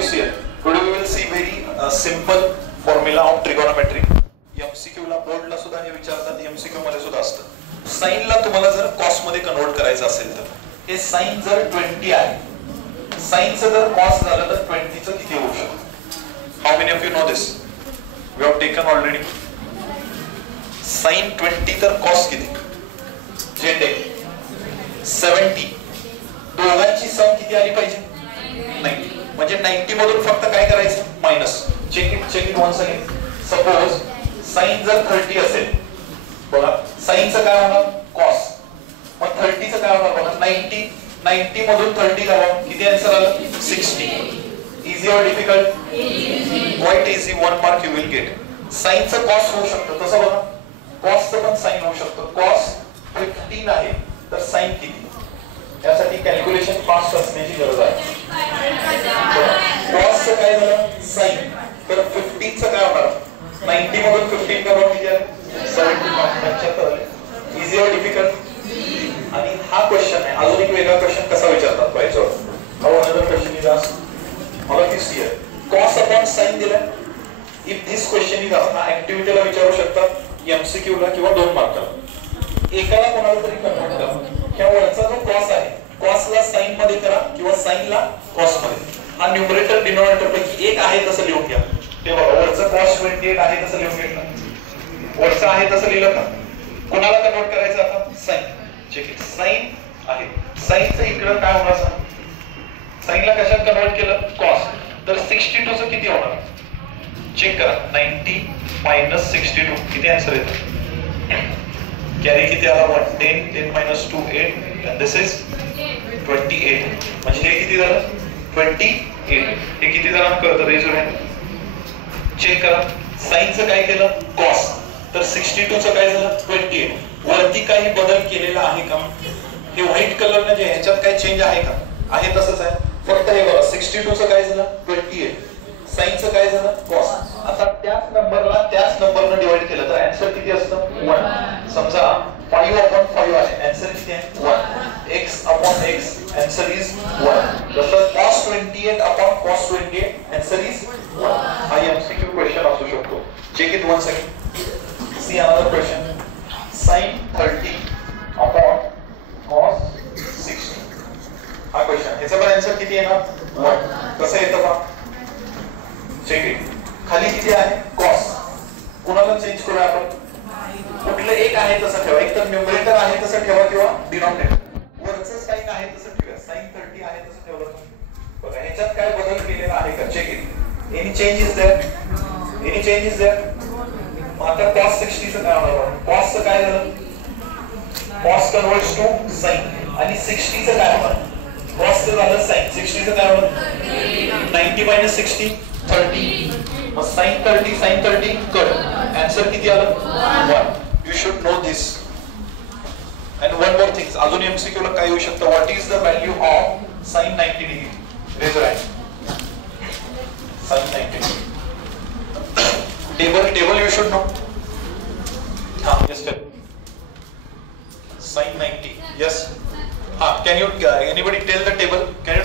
you see it? Today we will see very simple formula of trigonometry. MCQ ला बोर्डला सुद्धा हे विचारतात, MCQ मध्ये सुद्धा असतं. साइन ला तुम्हाला जर कॉस मध्ये कन्वर्ट करायचं असेल तर हे साइन जर 20 आहे, साइनचं जर कॉस झालं तर 20 चं किती होऊ शकतं? How many of you know this? We have taken already. Sine 20 तर कॉस किती? जेंडे 70. दोघांची सम किती आली पाहिजे? 90. म्हणजे 90 मधून फक्त काय करायचं? Minus. Check it once again. Suppose sine जर 30 असेल, बघा साइनचं काय होणार? कॉस. मग 30चं काय होणार? बघा 90 मधून 30 काढा, किती आन्सर आलं? 60. Easy or difficult? Quite easy. 1 mark you will get. साइनचं कॉस होऊ शकतं, तसं बघा कॉसचं पण साइन होऊ शकतं. कॉस 15 आहे तर साइन किती? यासाठी कॅल्क्युलेशन फास्ट असण्याची गरज आहे. कॉसचं काय झालं? साइन. तर 15चं काय होणार? 90 मधून 15 काढा, किती आलं? 75. Easy or difficult? आणि हा क्वेश्चन आहे. अजून एक वेगळा क्वेश्चन कसा विचारतात पाहिजे? How another question is asked. मला this here cos upon sign दिलाय. If this question is asked, ऍक्टिव्हिटीला विचारू शकतात, एमसीक्यू ला किंवा 2 मार्काला. एकाला कोणाला तरी कन्वर्ट करा. त्या वरचा जो कॉस आहे, कॉसला साइन मध्ये करा किंवा साइनला कॉस मध्ये. हा न्यूमरेटर डिनोमिनेटर पैकी एक आहे तसं लिहून घ्या. ते बघा वरचं cos 28 आहे तसं लिहून घेतलं. वरचं आहे तसं लिहिलं का? कोणाला कन्वर्ट करायचं आता? साइन. Check it. साइन आहे. साइनचं इकडं काय होणार सांग? साइनला कशात कन्वर्ट केलं? कॉस. तर 62 चं किती होणार? चेक करा. 90 - 62 किती आन्सर येतो? कॅरी किती आला? 1. 10 - 2 8 and this is 28. म्हणजे हे किती झालं? 28. हे किती जणांना कळतं? Raise your hand. चेक करा. साइनचं काय केलं? कॉस. तर 62 चं काय झालं? 28. वरती काही बदल केलेला आहे का? हे व्हाईट कलरने जे ह्याच्यात काय चेंज आहे का? आहे तसंच आहे. फक्त हे बघा 62 चं काय झालं? 28. साइनचं काय झालं? कॉस. आता त्याच नंबरला डिवाइड केलं तर आन्सर किती असतं? 1. समजा 5/5 आहे, आन्सर किती आहे? 1. x upon x, answer is 1. जसं cos 28 cos 28, आन्सर इज 1. हा एमसीक्यू क्वेश्चन असू शकतो. Check it once again. See another question. sin 30 cos 60. हा क्वेश्चन. ह्याचा पण आन्सर किती येणार? 1. कसं येतं पहा? Check it. खाली किती आहे? कॉस. कोणाला चेंज करूया आपण? कुठलं एक आहे तसं ठेवा. एक तर न्यूमरेटर आहे तसं ठेवा किंवा डिनॉमिनेटर. वरचं साइन आहे तसं ठेवा. साइन 30 आहे तसं ठेवलं. बघा ह्याच्यात काय बदल केलेला आहे का? Check it. Any change is there? Any change is there? आता cos 60 चं काय होणार? cos चं काय झालं? cos converts to sine. आणि 60 चं काय होणार? cos चं झालं साइन. 60 चं काय होणार? 90 - 60 30. मग sin 30 कट. आन्सर किती आलं? 1. You should know this. And one more thing. अजून एमसीक्यू ला काय येऊ शकतं? What is the value of sin 90 degree? Raise right. sin 90. Table you should know. हां यस टेल. sin 90. यस. हां, can you anybody tell the table? Can you